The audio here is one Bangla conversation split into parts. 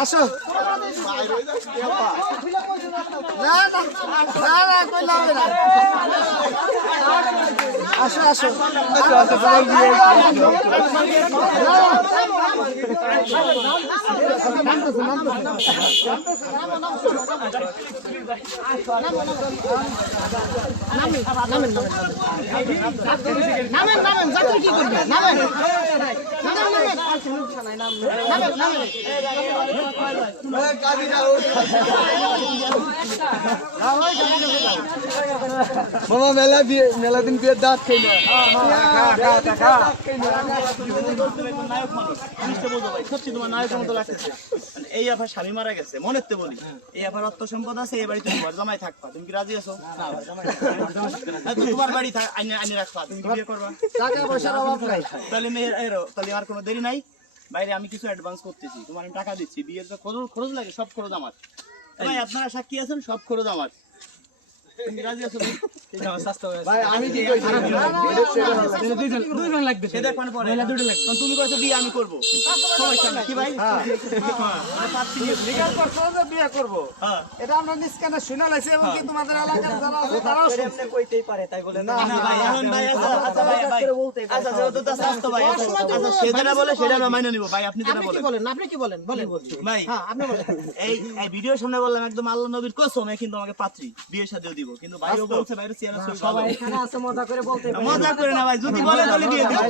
আসো না না না না কইলে হবে না আসো আসো নামেন নামেন যাত্রী কি করবে নামেন নামেন নামেন নামেন নামেন মামা মেলা বিয়ে মেলা দিন বিয়ের দাঁত খাই না। নায়ক মানুষ জিনিসটা বোঝো ভাই সত্যি তোমার নায়কের মতো লাগতেছে এই আফার স্বামী মারা গেছে মনে তো বলি। এই আফার অর্থ সম্পদ আছে এই বাড়িতে তোমার জামাই থাকবা। তুমি কি রাজি আছো? তোমার বাড়ি থাক- আইনে আইনে রাখবা তুমি কি বিয়ে করবা? টাকা পয়সার অভাব নাই। তাহলে মেয়ের তাহলে আর কোনো দেরি নাই। বাইরে আমি কিছু অ্যাডভান্স করতেছি। তোমার আমি টাকা দিচ্ছি, বিয়ের তো খরচ খরচ লাগে, সব খরচ আমার। ভাই, আপনারা সাক্ষী আছেন, সব খরচ আমার। তুমি কি রাজি আছো ভাই? ভাই আমি কি কইছি সে দেখ মানে পরে কারণ তুমি কইছো বিয়ে আমি করব কি ভাই হ্যাঁ পাচ্ছি নিয়ে। লিগাল করছ বিয়ে করব হ্যাঁ এটা আমরা নিষ্কানে শুনে লাইছি এবং কি তোমাদের এলাকার যারা আছে তারাও শুনছে না ভাই এখন ভাই আচ্ছা আচ্ছা ভাই ভাই আচ্ছা যেহেতু তো স্বাস্থ্য ভাই আচ্ছা আচ্ছা, সে যেটা বলে সেটা আমরা মাইনে নিব ভাই আপনি যেটা কি বলেন আপনি কি বলেন বলেন ভাই হ্যাঁ আপনি বলেন এই এই ভিডিওর সামনে বললাম একদম আল্লাহ নবীর কসম কিন্তু আমাকে পাত্রী বিয়ের সাথেও দিব কিন্তু ভাইও বলছে ভাইয়ের চেয়ার আছে সবাই এখানে আছে মজা করে বলতে মজা করে না ভাই যদি বলে তাহলে দিয়ে দিব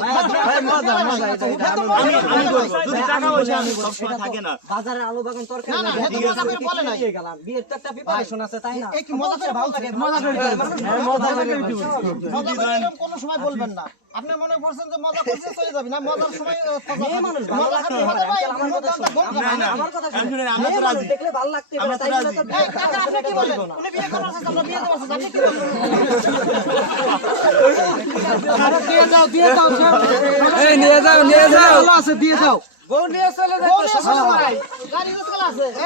মজা মজা এটা এটা আমি আমি বলব যদি টাকা পয়সা আমি সবসময় থাকে না। বাজারে আলু বাগান তরকারি না, না, না মজা করে বলে নাই। দিয়ে গেলাম বিয়ের তো একটা প্রিপারেশন আছে তাই না? এই কি মজা করে ভালো থাকে মজা করে মজা করে এরকম কোনো সময় বলবেন না। আপনি মনে করছেন যে মজা করছে চলে যাবে না? মজার সময় আমার কথা না আমার কথা আমি শোনো। শুনেন, আমরা তো রাজি। দেখলে ভালো লাগতে পারে তাই বলে রাজি। তো এই কাকা আপনি কি বলেন? উনি বিয়ে করার আছে আমরা বিয়ে দেওয়ার আছে আপনি কি বলেন? দিয়ে দাও দিয়ে দাও এই নিয়ে যাও নিয়ে যাও। আছে দিয়ে দাও বউ নিয়ে চলে যাও।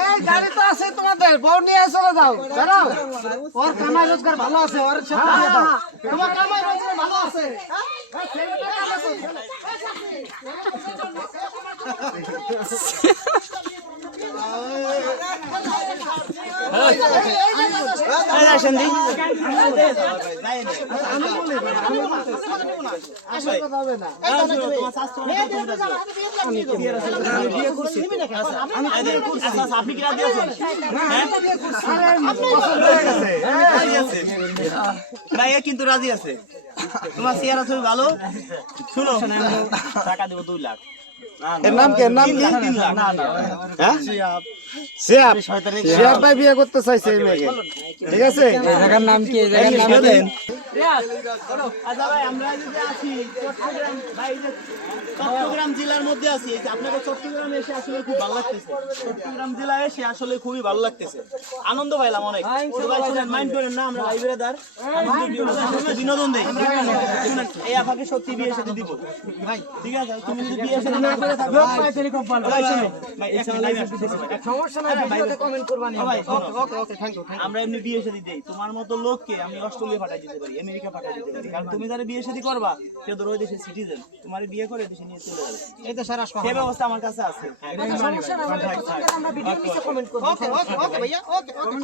এই গাড়ি তো আছে তোমাদের বউ নিয়ে চলে যাও। দাঁড়াও ওর কামাই রোজগার ভালো আছে ওর সাথে দিয়ে দাও। তোমার কামাই রোজগার ভালো আছে। হ্যাঁ? এই ছেলেটা কামাই করে। এই আসেন দি আসল কথা হবে না তোমার স্বাস্থ্য অনেক কমে যাবে। আচ্ছা, আচ্ছা, আপনি কি রাজি আছেন? রাজি আছে। ভাই এ কিন্তু রাজি আছে তোমার চেহারা তুমি ভালো শুনো টাকা দেবো দুই লাখ এর নাম কি? এর নাম কি? শিয়াব। শিয়াব। হ্যাঁ ভাই বিয়ে করতে চাইছে এই মেয়েকে। ঠিক আছে? এই জায়গার নাম কি? এই জায়গার নাম আমরা এই আছি চট্টগ্রাম জেলার মধ্যে আছি আপনাকে চট্টগ্রামে এসে আসলে খুব ভালো লাগতেছে। চট্টগ্রাম জেলায় এসে আসলে খুবই ভালো লাগতেছে। আনন্দ পাইলাম অনেক। শুনেন মাইন্ড করেন না আমরা বিনোদন দেই। এই আপাকে সত্যি বিয়ে সাথে দিব। ভাই ঠিক আছে তুমি যদি বিয়ে সাথে না করে থাকো ভাই শুনো ভাই। সমস্যা নাই ভিডিওতে কমেন্ট করবা নি। ভাই, শোনো। আমরা এমনি বিয়ে শাদী দেই। তোমার মতো লোককে আমি অস্ট্রেলিয়া পাঠাই দিতে পারি। আমেরিকা দিতে পারি কারণ তুমি যারা বিয়ে শাদী করবা সে ধরো ওই দেশের সিটিজেন তোমার বিয়ে করে দেশে নিয়ে চলে যাবে। এই তো সারা সে ব্যবস্থা আমার কাছে আছে। সমস্যা নাই আমরা ভিডিও নিচে কমেন্ট করব ওকে ওকে ওকে ভাইয়া ওকে ওকে